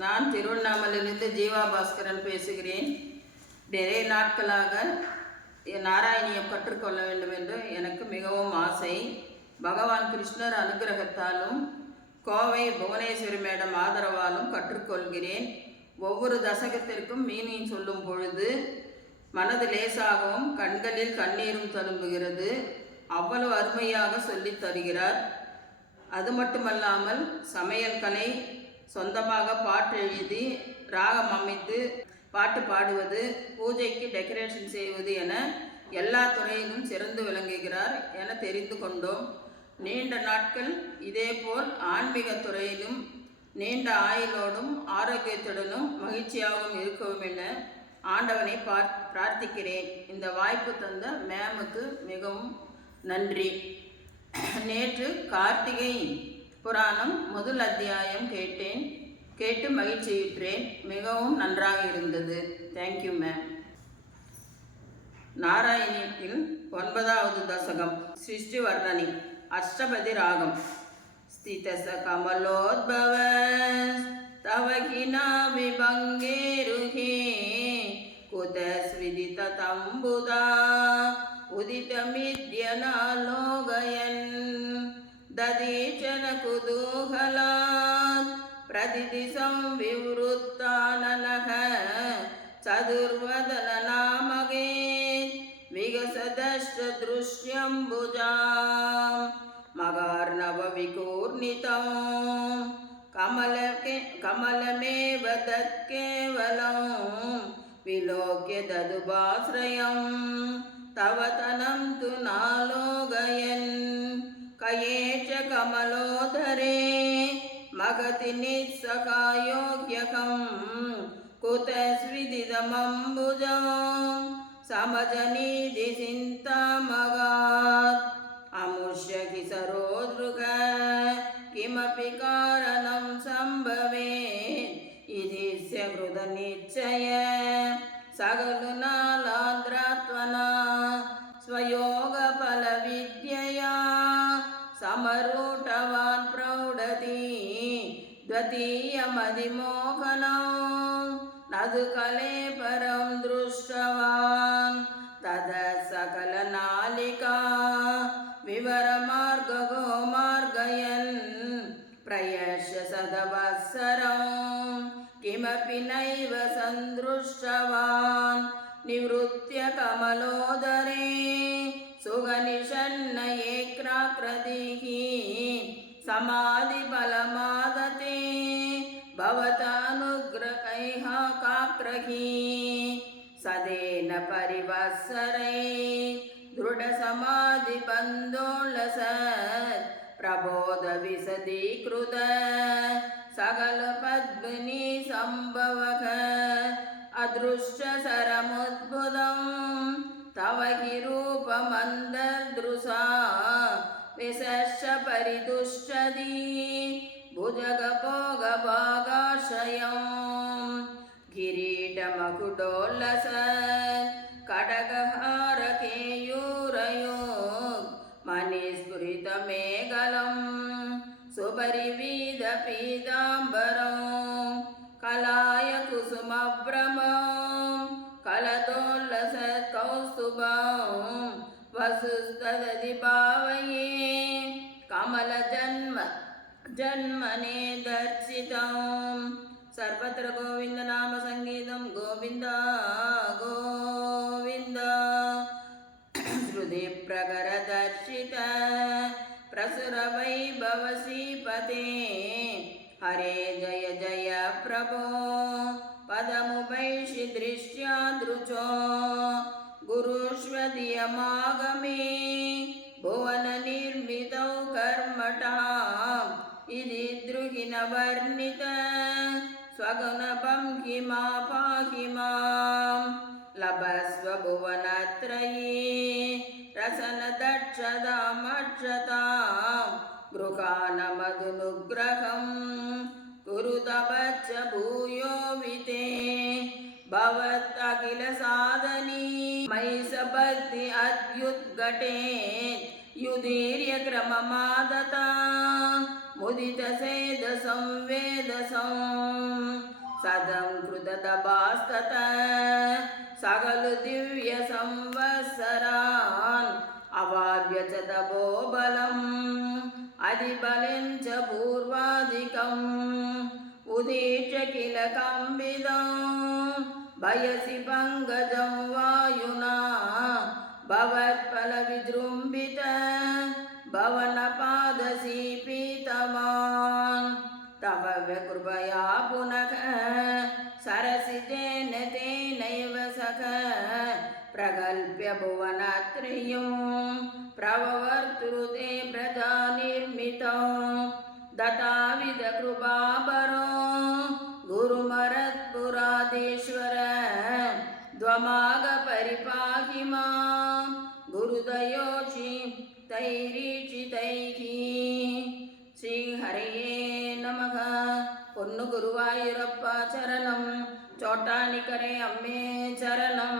நான் திருவண்ணாமலையிலிருந்து ஜீவா பாஸ்கரன் பேசுகிறேன். நிறைய நாட்களாக நாராயணியம் கற்றுக்கொள்ள வேண்டும் என்று எனக்கு மிகவும் ஆசை. பகவான் கிருஷ்ணர் அனுகிரகத்தாலும் கோவை புவனேஸ்வரி மேடம் ஆதரவாலும் கற்றுக்கொள்கிறேன். ஒவ்வொரு தசகத்திற்கும் மீனிங் சொல்லும் பொழுது மனது லேசாகவும் கண்களில் கண்ணீரும் தழும்புகிறது. அவ்வளவு அருமையாக சொல்லி தருகிறார். அது மட்டுமல்லாமல் சமையல் கலை, சொந்தமாக பாட்டு எழுதி ராகம் அமைத்து பாட்டு பாடுவது, பூஜைக்கு டெக்கரேஷன் செய்வது என எல்லா துறையிலும் சிறந்து விளங்குகிறார் என தெரிந்து கொண்டோம். நீண்ட நாட்கள் இதேபோல் ஆன்மீக துறையிலும் நீண்ட ஆயுளோடும் ஆரோக்கியத்துடனும் மகிழ்ச்சியாகவும் இருக்கவும் என ஆண்டவனை பிரார்த்திக்கிறேன். இந்த வாய்ப்பு தந்த மேமுக்கு மிகவும் நன்றி. நேற்று கார்த்திகை புராணம் முதல் அத்தியாயம் கேட்டு மகிழ்ச்சியுற்றேன். மிகவும் நன்றாக இருந்தது. Thank you ma'am. நாராயணியத்தில் 9வது தசகம் சிருஷ்டி வர்ணனி அஷ்டபதி ராகம். ஸ்திதச கமலோத்பவ தவகினா விபங்கேருஹே குதஸ்விதித தம்புதா உதிதமித்யனாலோகயன் ददीचन कुतूहलात् प्रतिदिशं विवृत्ताननः चतुर्वदननामगे विगसदष्टदृश्यम्बुजां मगार्णवविकूर्णितं कमलमेव तत्केवलं विलोक्य ददुभाश्रयं तव तनं तु नालोकयन् कये च कमलोदरे मगति निःसखायोग्यकं कुतस्विदिदमम्बुजं समजनिधि चिन्तामगात् अमुष्य किशरोदृग किमपि कारणं सम्भवेत् इति हृदनिश्चय सगलुनालान्द्रात्मना स्वयोगफलविद्यया समरूढवान् प्रौढति द्वितीयमधिमोहनं नदु कले परं दृष्टवान् तदा सकलनालिका विवरमार्गगो मार्गयन् प्रयश्य सदवत्सरं किमपि नैव सन्दृष्टवान् निवृत्य कमलोदरे सुगनिषन्न एकाकृतिः समाधिफलमादते भवतानुग्रहैः काक्रही सदेन परिवत्सरै दृढसमाधिबन्धोल्लसत् प्रबोधविशदीकृत सकलपद्मिनी सम्भवः अदृश्यसरमुद्भुतं तव हि रूपमन्दर्दृशा विशश्च परिदुष्टदी भुजगभोगभागाशयं किरीटमकुटोल्लसत् खड्गहारकेयूरयो मणिस्फुरितमेघलं सुपरिवीधपीताम्बरं कलाय कुसुमभ्रमं कलतोल्लसत् कौस्तुभं वसुस्तदधि भावये कमलजन्मने दर्शितं सर्वत्र गोविन्द नाम संगीतं गोविन्द गोविन्द श्रुति प्रगरदर्शित प्रसुरवैभव श्रीपते हरे जय जय प्रभो पदमुपैषि दृश्यादृचो गुरुष्वधियमागमे भुवननिर्मितौ कर्मटाम् इति दृगिनवर्णित स्वगुणपं किमा पाहि मां लभस्व भुवनत्रये रसनदक्षतामक्षतां गृहानमधुनुग्रहं कुरुतवच्च भूयो विते भवत्अखिलसाधनी मयि सभक्ति अद्युद्घटे युधीर्यक्रममादता मुदितसेदसंवेदसं सदंकृतदभास्तत सगलु दिव्य संवत्सरान् अवाप्य च तपोबलम् अधिबलं च पूर्वाधिकम् उदीर्य किल कंविदं भयसि पंकजं वायुना भवत्फलविजृम्भित भवनपादसी पीतवान् तव कृपया पुनः सरसिजेन तेनैव सख प्रगल्भ्य भुवनत्रयं प्रववर्तुते प्रजानिर्मितं दत्ताविद कृपापरो गुरुमरत्पुराधीश्वर द्वमाग परिपाहि मां गुरुदयोषि तैरीचितैः श्रीहरये नमः పొన్ను గురువాయూరప్ప చరణం చోటానికరే అమ్మే చరణం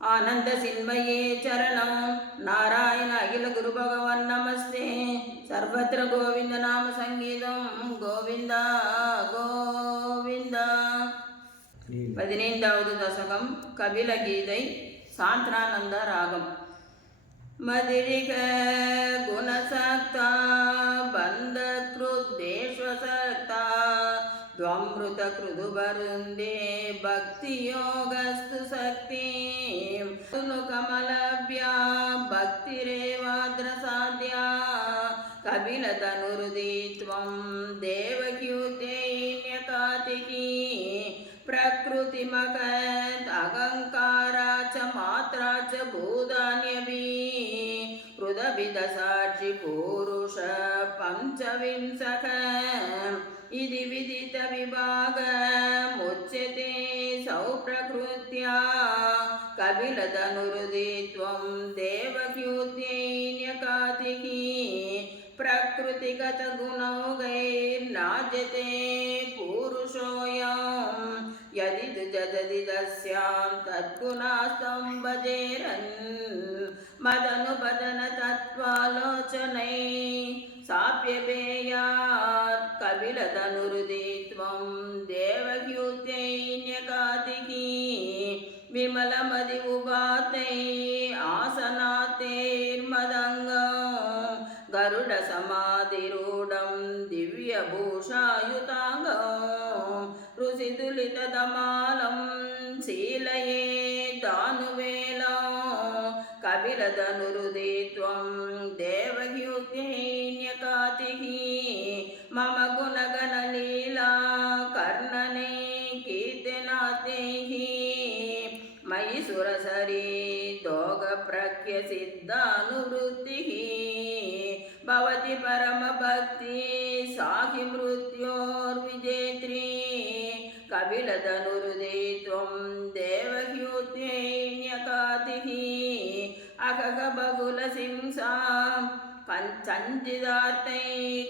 ఆనంద సిన్మయే చరణం నారాయణ అఖిల గురు భగవన్ నమస్తే సర్వత్ర గోవింద నామ సంగీతం గోవింద గోవింద 15வது దశకం కపిల గీதை సాంత్రానంద రాగం मदिरिक गुणसक्ता बन्धकृद्देश्वसक्ता द्वमृतकृदुवरुन्दे भक्तियोगस्तु शक्तिं कमलभ्या भक्तिरेवाद्रसाध्या कपिलतनुहृदि त्वं देवकीयुतेन्यकातिकी प्रकृतिमगत् अहङ्कारा च मात्रा च भूतान्यपि हृदविदसाक्षि पुरुष पञ्चविंशः इति विदित विभागमुच्यते सौ प्रकृत्या कपिलतनुहृदि त्वं देवकीयुतेन्यकातिकी प्रकृतिगतगुणौघैर्नाज्यते पुरुषोऽयं यदि तु जदति तस्यां तद्गुणास्तं भजेरन् मदनुपदन तत्त्वालोचनै साप्यपेयात् कपिलतनुहृदि त्वं देवकीयुतेन्यकातिकी विमलमदि उपातै आसनातेर्मदङ्गं गरुडसमाधिरूढं दिव्यभूषायुताङ्गं रुचितुलितदमालं शीलये दानुवेलं कपिलतनुहृदि त्वं देवकीयुतेन्यकातिकी मम गुणगणलीला कर्णने कीर्तनातेः मयि सुरसरी दोगप्रख्यसिद्धानुवृत्तिः भवति परमभक्ति साहि मृत्योर्विजेत्री कपिलतनुहृदि त्वं देवकीयुतेन्यकातिकी अकग बहुलसिंसां कञ्चिदार्तै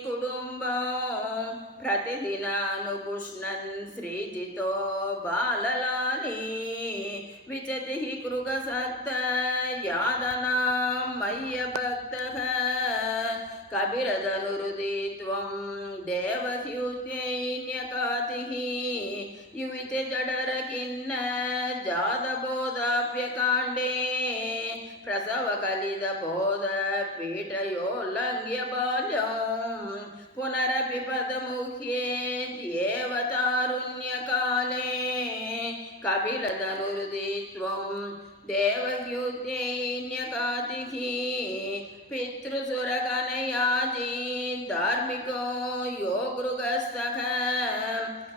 कुटुम्बं प्रतिदिनानुपुष्णन् श्रीजितो बाललाली विचतिः कृगसक्त यादनां मय्यभक्तः कपिलतनुहृदि त्वं देवकीयुतेन्यकातिकी युविते जडरकिन्न जातबोधाप्यकाण्डे प्रसवकलितबोध पीठयोल्लङ्घ्य बाल्यं पुनरपि पदमुह्येत्येव तारुण्यकाले कपिलतनुहृदि त्वं देवकीयुतेन्यकातिकी पितृसुरगणयाजी धार्मिको यो गृहस्थः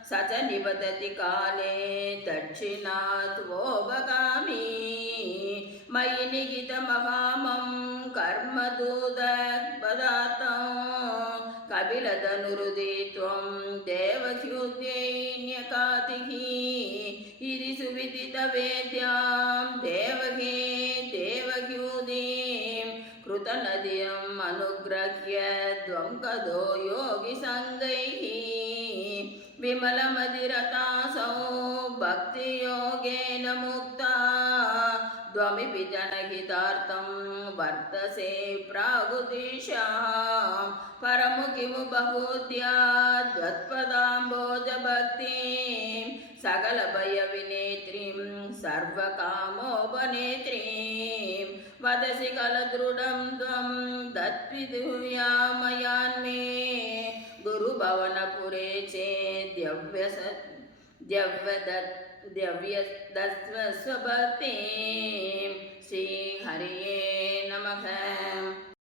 स च निबधति काले दक्षिणात् वोपगामी मयि निहितमहामं कर्मदूतपदार्थं कपिलतनुहृदि त्वं देवकीयुतेन्यकातिकी इति सुविदितवेद्यां देवकी देवकीयुतीं कृतनदीम् अनुग्रह्य त्वं कदो योगिसङ्गैः विमलमतिरतासौ भक्तियोगेन मुक्ता त्वमिपि जनहितार्थं वर्तसे प्रागुतीशां परमुखिमु बहुद्याद्वत्पदाम्बोजभक्तिं सकलभयविनेत्रीं सर्वकामोपनेत्रीं वदसि कलदृढं त्वं तद्विदुयामयान्मे गुरुभवनपुरे चेद्यव्यदस्वस्वभक्तिं श्रीहरये नमः।